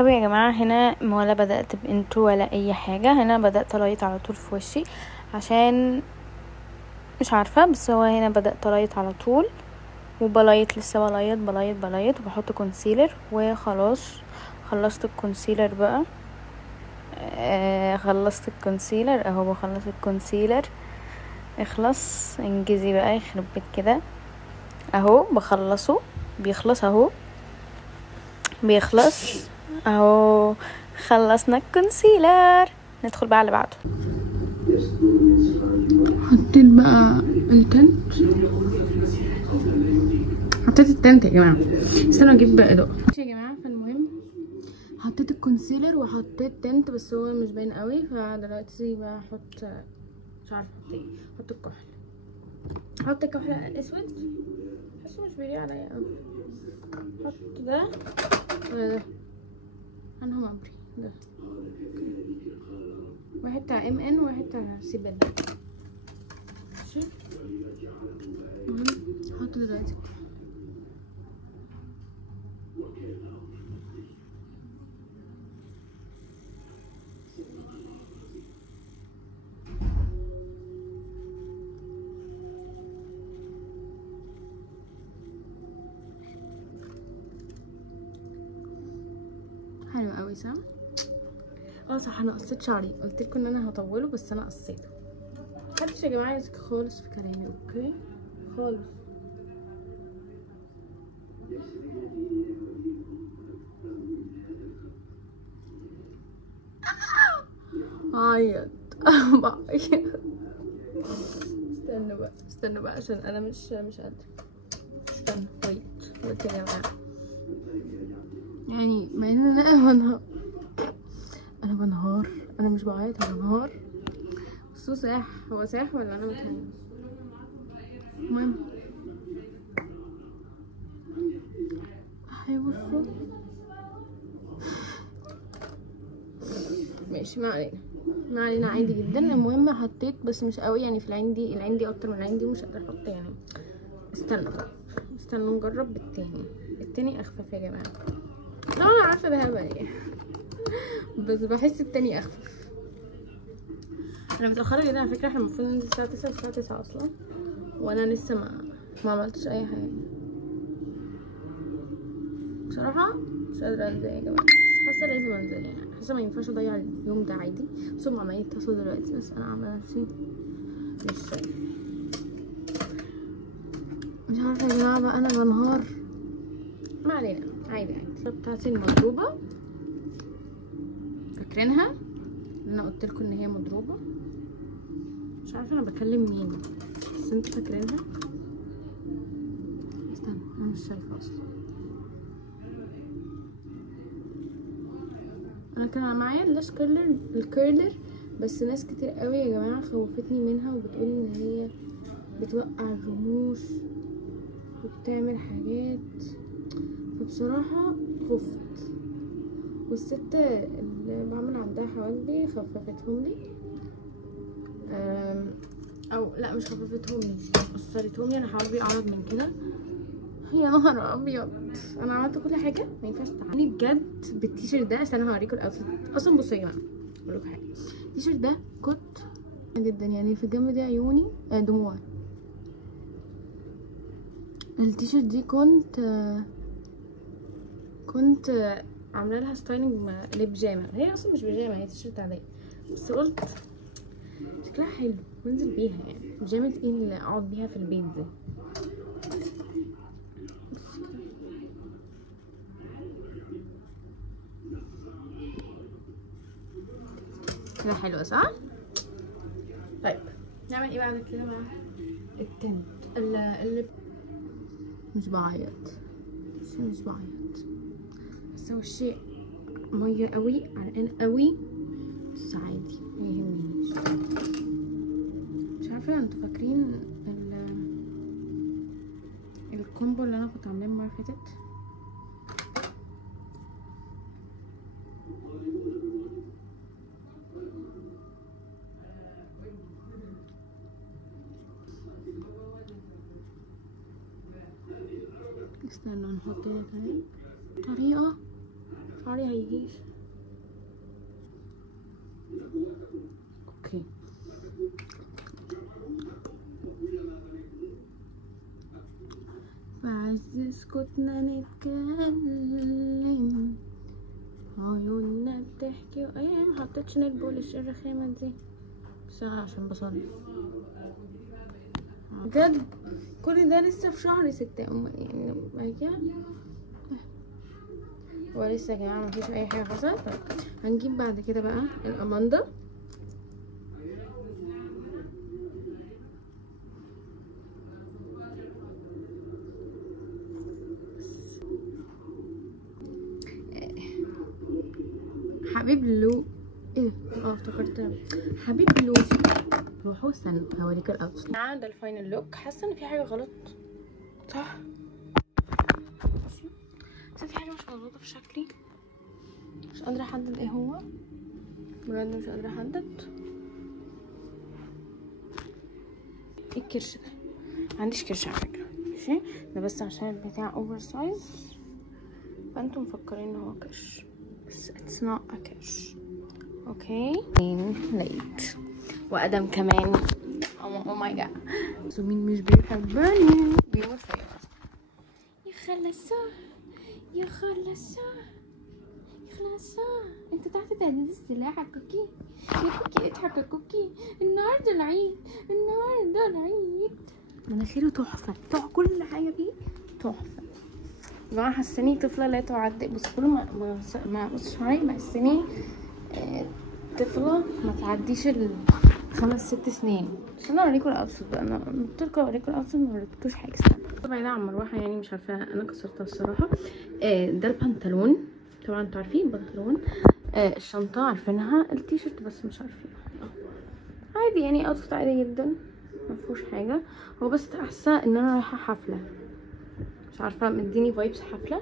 طب يا جماعه هنا ولا بدات بانترو ولا اي حاجه، هنا بدات الايت على طول في وشي عشان مش عارفه، بس هو هنا بدات الايت على طول وبلايت لسه بلايت وبحط كونسيلر وخلاص. خلصت الكونسيلر بقى. خلصت الكونسيلر اهو، بخلص الكونسيلر. اخلص انجزي بقى، يخرب بيت كده اهو بخلصه. بيخلص اهو، بيخلص اهو. خلصنا الكونسيلر، ندخل بقى على بعده. حطيت بقى التنت، حطيت التنت يا جماعه. استنوا اجيب بقى اضاءه يا جماعه. فالمهم حطيت الكونسيلر وحطيت تنت بس هو مش باين قوي، فدلوقتي بقى احط مش عارفه احط ايه. احط الكحل، احط كحل اسود، بس مش بيليق عليا قوي. احط ده ولا ده؟ انا هو ابري ده، واحد بتاع MN وواحد بتاع سيبل. ماشي. المهم احط دلوقتي حلو قوي صح؟ صح، انا قصيت شعري، قلت لكم ان انا هطوله بس انا قصيته. محدش يا جماعه يثق خالص في كلامي، اوكي؟ خالص. عيط بعيط. استنوا بقى عشان انا مش قادره. استنى ويت يا جماعه. يعني مع ان انا بنهار، انا مش بعيط، انا بنهار. بس هو ساح، هو ساح ولا انا متهيألي؟ المهم بصوا ماشي، ما علينا عادي جدا. المهم حطيت بس مش قوي يعني، في العين دي اكتر من العين دي، ومش قادره احط يعني. استنوا نجرب بالتاني. التاني اخفف يا جماعه. لا انا عارفه ده هبل ايه بس بحس التاني اخفف. انا متاخره جدا على فكره، احنا المفروض ننزل الساعه 9، الساعه 9 اصلا، وانا لسه ما عملتش اي حاجه بصراحه. مش قادره انزل يا جماعه، بس حاسه لازم انزل يعني، حاسه ما ينفعش اضيع اليوم ده عادي. بس هم عمالين يتصلوا دلوقتي، بس انا عامله نفسي مش شايفه. مش عارفه يا جماعه بقى، انا بنهار. ما علينا، عادي بتاعتي المضروبه، فاكرينها؟ انا قلت لكم ان هي مضروبه. مش عارفه انا بكلم مين، بس انتوا فاكرينها. استنى انا مش شايفه اصلا. انا كان معايا اللاش الكيرلر، بس ناس كتير قوي يا جماعه خوفتني منها وبتقولي ان هي بتوقع الرموش وبتعمل حاجات، فبصراحه خفت. والست اللي بعمل عندها حواجبي خففتهم لي، او لا مش خففتهم لي، قصرتهم لي. انا حواجبي اعرض من كده. يا نهار ابيض، انا عملت كل حاجه ما ينفعش تعملي بجد بالتيشيرت ده. عشان انا هوريكم الاوتفيت اصلا. بصوا يا جماعه اقول لكم حاجه، التيشيرت ده كنت جدا يعني، في الجنب دي عيوني دموع. التيشيرت دي كنت عامله لها ستايلنج لبيجامه، هي اصلا مش بيجامه، هي تيشيرت عاديه، بس قلت شكلها حلو وانزل بيها يعني. بيجامه ايه اللي اقعد بيها في البيت دي؟ كده حلوه صح؟ طيب نعمل ايه بعد كده بقى؟ التنت اللي مش بعيط، مش بعيط، بس هو الشيء ميه قوي، عرقان قوي، بس عادي ما يهمنيش. مش عارفه انتوا فاكرين الكومبو اللي انا كنت عاملاه المره اللي فاتت؟ استنى نحط هنا كمان طريقه، مش شعري هيجيش. اوكي بعز سكوتنا نتكلم، عيوننا بتحكي. ايه محطتش نيل بولش الرخامة دي بس عشان بصلي بجد. كل ده لسه في شهر 6 يعني بعد كده هو لسه يا جماعه مفيش اي حاجه حصلت. هنجيب بعد كده بقى الاماندا. حبيب لو ايه افتكرت حبيب لوسي. روحوا استنى هوريك الاوتفيت. ده الفاينل لوك. حاسه ان في حاجه غلط صح؟ بس في حاجه مش مظبوطه في شكلي، مش قادره احدد ايه هو بجد، مش قادره احدد. ايه الكرش ده؟ معنديش كرش على فكره، ماشي ده بس عشان البتاع اوفر سايز فانتم مفكرين ان هو كرش بس it's not a كرش. اوكي لقيت وادم كمان. او ماي جاد مين مش بيحبني بيوفي. يخلصوا انت تحت تهديد السلاح يا كوكي. يا كوكي اضحك يا كوكي. النهارده العيد مناخيره تحفه كل حاجه فيه تحفه يا جماعه. حساني طفله لا تعد. بص كل ما بص شعري محساني طفله ما تعديش ال5 6 سنين. بس انا اوريكم الاوتفيت بقى. انا قلت لكم اوريكم الاوتفيت ما وريتكوش حاجه. طبعا ده عن مروحه يعني مش عارفه انا كسرتها الصراحه. ده البنطلون طبعا انتوا عارفين البنطلون. الشنطه عارفينها. التيشيرت بس مش عارفين. عادي يعني اوتفيت عادي جدا مفيهوش حاجه. هو بس حاسه ان انا رايحه حفله مش عارفه مديني فايبس حفله.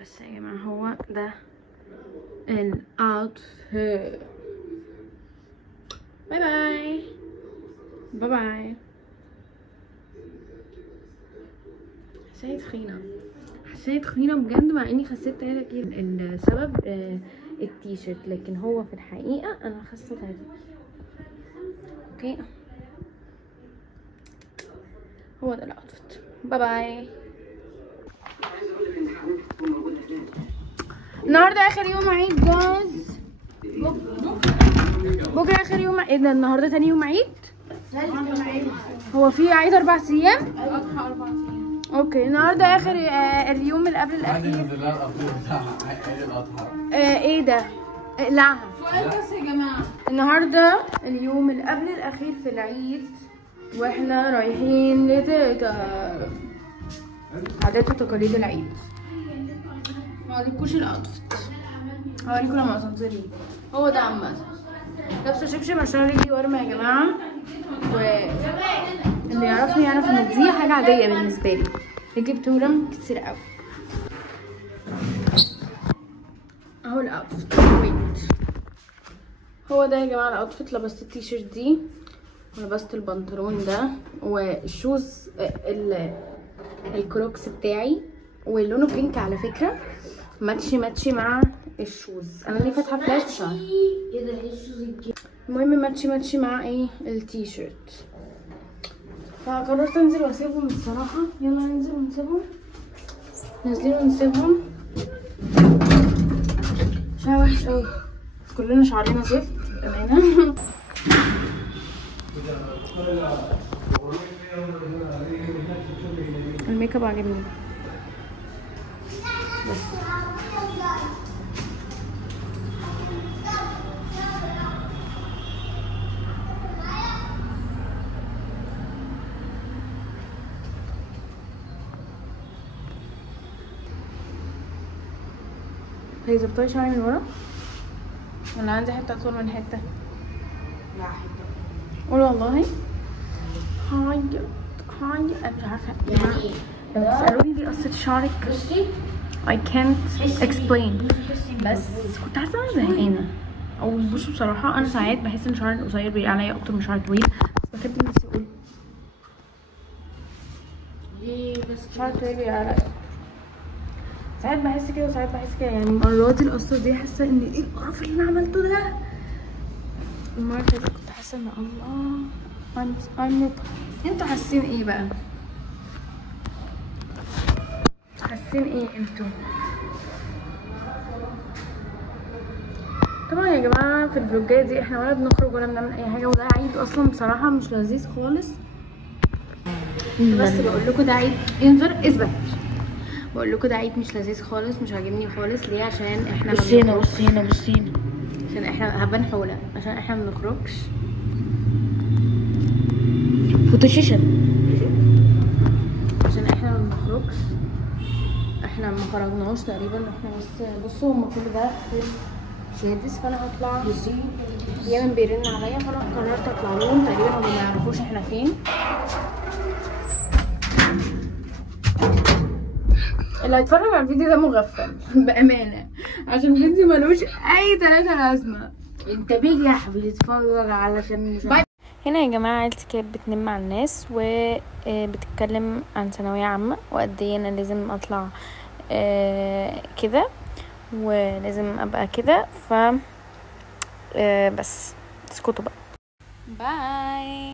بس يا جماعه هو ده الاوتفيت. باي باي. حسيت تخينه بجد مع اني خسيت 3 كيلو. السبب التيشيرت لكن هو في الحقيقه انا خسيت 3. اوكي هو ده الاوتفيت. باي. النهارده اخر يوم عيد جاز. بكره اخر يوم. ايه ده النهارده تاني يوم عيد؟ هو في عيد 4 ايام؟ الاضحى 4 ايام. اوكي النهارده اخر اليوم اللي قبل الاخير. عيد الاضحى. ايه ده؟ اقلعها. سؤال بس يا جماعه. النهارده اليوم اللي قبل الاخير في العيد واحنا رايحين لتيتا. عادات وتقاليد العيد. ما اوريكوش الاوتفيت، هوريكم لما اسانسير. هو ده عامه لابسه شبشب عشان رجلي ورمه يا جماعه. واللي يعرفني يعرف ان دي حاجه عاديه بالنسبه لي. رجلي بتورم كتير قوي. اهو الاوتفيت. هو ده يا جماعه الاوتفيت. لبست التيشيرت دي ولبست البنطلون ده والشوز الكروكس بتاعي ولونه بينك على فكره. ماتشي مع الشوز. انا ليه فاتحه فلاش في شعري. ايه ده ايه الشوز الجديد؟ المهم ماتشي مع ايه التيشيرت. فقررت انزل واسيبهم الصراحه. يلا ننزل ونسيبهم. نازلين ونسيبهم. شعر وحش قوي. كلنا شعرنا زفت بامانه. الميك اب عجبني بس هي ظبطي شعري من ورا ولا عندي حته اطول من حته؟ لا حته. قول والله. هاي انا مش عارفه يعني ايه. لو تسالوني ليه قصه شعرك بصي I can't explain. بس كنت حاسه انا زهقانه. او بصوا بصراحه انا ساعات بحس ان شعري القصير بيليق عليا اكتر من شعري طويل. بس بحب نفسي اقول ليه بس مش عارفه ايه بيعرق. ساعات بحس كده وساعات بحس كده، يعني المرات دي القصه دي حاسه ان ايه القرف اللي انا عملته ده. المره اللي فاتت كنت حاسه ان الله انتوا حاسين ايه بقى؟ حاسين ايه انتوا؟ طبعا يا جماعه في الفلوجات دي احنا ولا بنخرج ولا بنعمل اي حاجه، وده عيد اصلا بصراحه مش لذيذ خالص. بس بقول لكم ده عيد ينظر اثبت. بقول لكم ده عيد مش لذيذ خالص، مش عاجبني خالص. ليه؟ عشان احنا بصي هنا عشان احنا هبان حوله، عشان احنا ما بنخرجش. فوتوشيشن عشان احنا ما بنخرجش، احنا ما خرجناش تقريبا. احنا بس بصوا هما كل ده في سادس، فانا هطلع يامن بيرن عليا، فانا قررت اطلع لهم. تقريبا هما ما يعرفوش احنا فين. اللي هيتفرج على الفيديو ده مغفل بامانه، عشان الفيديو ملوش اي 3 لازمه. انت بيجي يا حبيبي تتفرج علشان مش هنا يا جماعه عيلتي كانت بتنم مع الناس وبتتكلم عن ثانويه عامه وقد ايه انا لازم اطلع كده ولازم ابقى كده. ف بس اسكتوا بقى. باي.